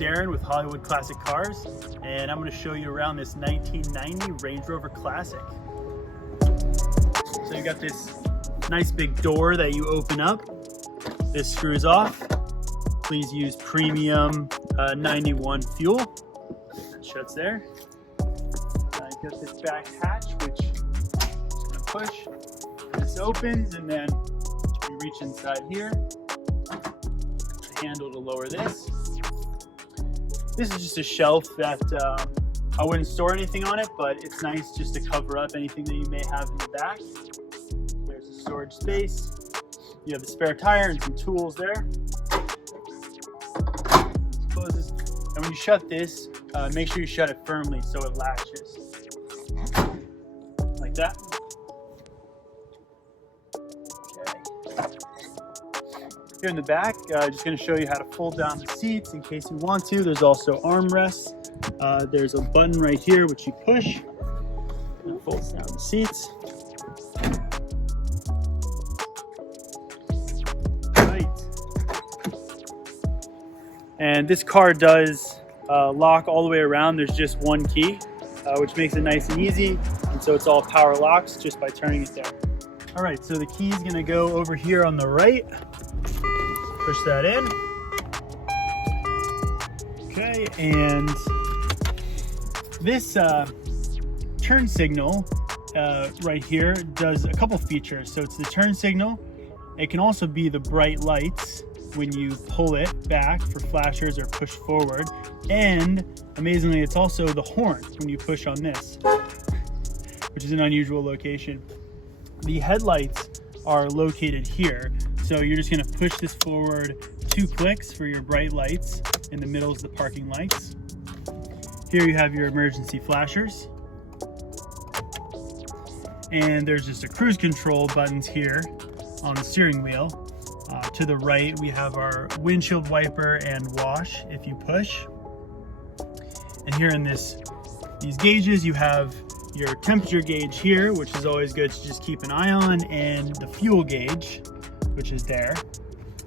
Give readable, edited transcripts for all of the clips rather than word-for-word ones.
Darren with Hollywood Classic Cars, and I'm going to show you around this 1990 Range Rover Classic. So you got this nice big door that you open up. This screws off. Please use premium 91 fuel. That shuts there. You got this back hatch, which I'm going to push. This opens, and then you reach inside here. The handle to lower this. This is just a shelf that I wouldn't store anything on it, but it's nice just to cover up anything that you may have in the back. There's a storage space. You have a spare tire and some tools there. This closes. And when you shut this, make sure you shut it firmly so it latches. Like that. Here in the back, just going to show you how to fold down the seats in case you want to. There's also armrests. There's a button right here which you push and it folds down the seats. Right. And this car does lock all the way around. There's just one key, which makes it nice and easy. And so it's all power locks just by turning it there. All right, so the key is going to go over here on the right. Push that in. Okay, and this turn signal right here does a couple features. So it's the turn signal. It can also be the bright lights when you pull it back for flashers or push forward. And amazingly, it's also the horn when you push on this, which is an unusual location. The headlights are located here. So you're just going to push this forward 2 clicks for your bright lights. In the middle is the parking lights. Here you have your emergency flashers. And there's just a cruise control buttons here on the steering wheel. To the right, we have our windshield wiper and wash if you push. And here in these gauges, you have your temperature gauge here, which is always good to just keep an eye on, and the fuel gauge, which is there.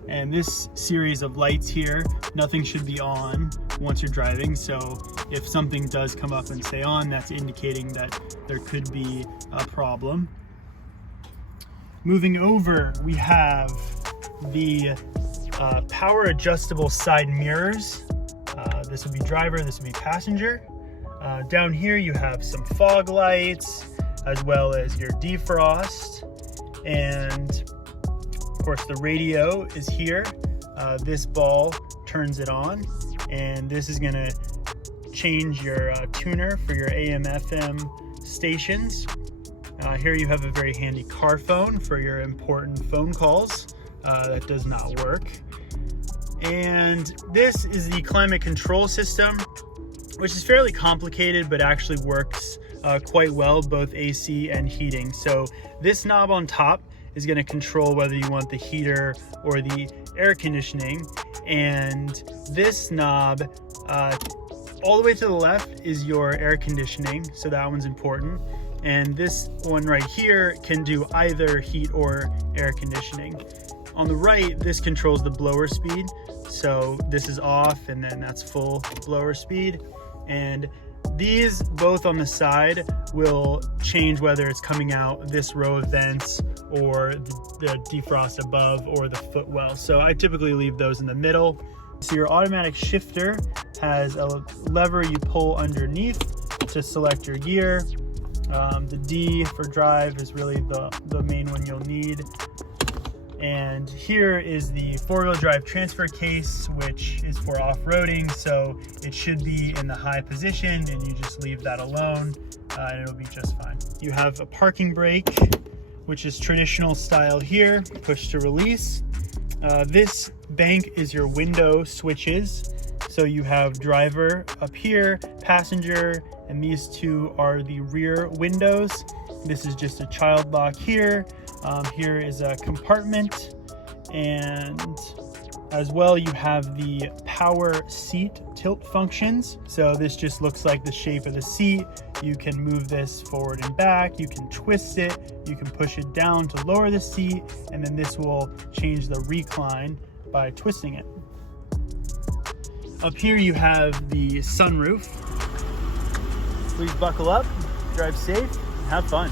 And this series of lights here, nothing should be on once you're driving. So if something does come up and stay on, that's indicating that there could be a problem. Moving over, we have the power adjustable side mirrors. This will be driver, this will be passenger. Down here you have some fog lights, as well as your defrost. And of course the radio is here. This ball turns it on, and this is going to change your tuner for your AM FM stations. Here you have a very handy car phone for your important phone calls. That does not work. And this is the climate control system, which is fairly complicated but actually works quite well, both AC and heating. So this knob on top is going to control whether you want the heater or the air conditioning, and this knob all the way to the left is your air conditioning, so that one's important. And this one right here can do either heat or air conditioning. On the right, this controls the blower speed, so this is off and then that's full blower speed. And these both on the side will change whether it's coming out this row of vents or the defrost above or the footwell. So I typically leave those in the middle. So your automatic shifter has a lever you pull underneath to select your gear. The D for drive is really the main one you'll need. And here is the 4-wheel drive transfer case, which is for off-roading, so it should be in the high position, and you just leave that alone and it'll be just fine. You have a parking brake, which is traditional style here, push to release. This bank is your window switches. So you have driver up here, passenger, and these two are the rear windows. This is just a child lock here. Here is a compartment, and as well you have the power seat tilt functions. So this just looks like the shape of the seat. You can move this forward and back, you can twist it, you can push it down to lower the seat, and then this will change the recline by twisting it. Up here you have the sunroof. Please buckle up, drive safe, and have fun.